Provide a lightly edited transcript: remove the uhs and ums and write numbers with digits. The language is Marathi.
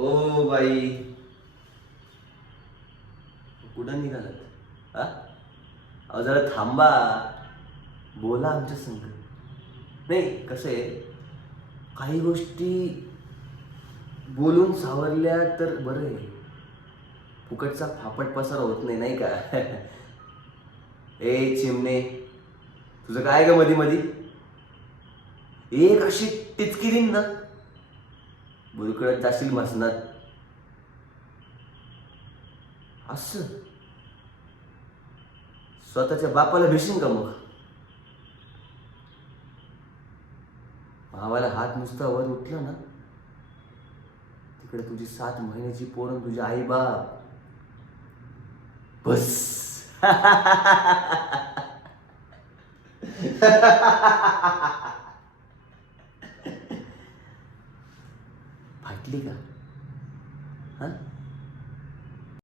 ओ बाई, कुठं निघालात? हा, अहो जरा थांबा, बोला आमच्या संग. नाही कसं आहे, काही गोष्टी बोलून सावरल्या तर बरं आहे. फुकटचा फापट पसार होत नाही, नाही का? ए चिमणे, तुझं काय ग मधी मधी? एक अशी टिचकी देईन ना, बुरकळत जाशील मसनात. असं स्वतःच्या बापाला भेशील का मग? भावाला हात नुसता वर उठला ना, तिकडे तुझी 7 महिन्याची पोरं, तुझे आई बाप, बस. फाटली का? हा,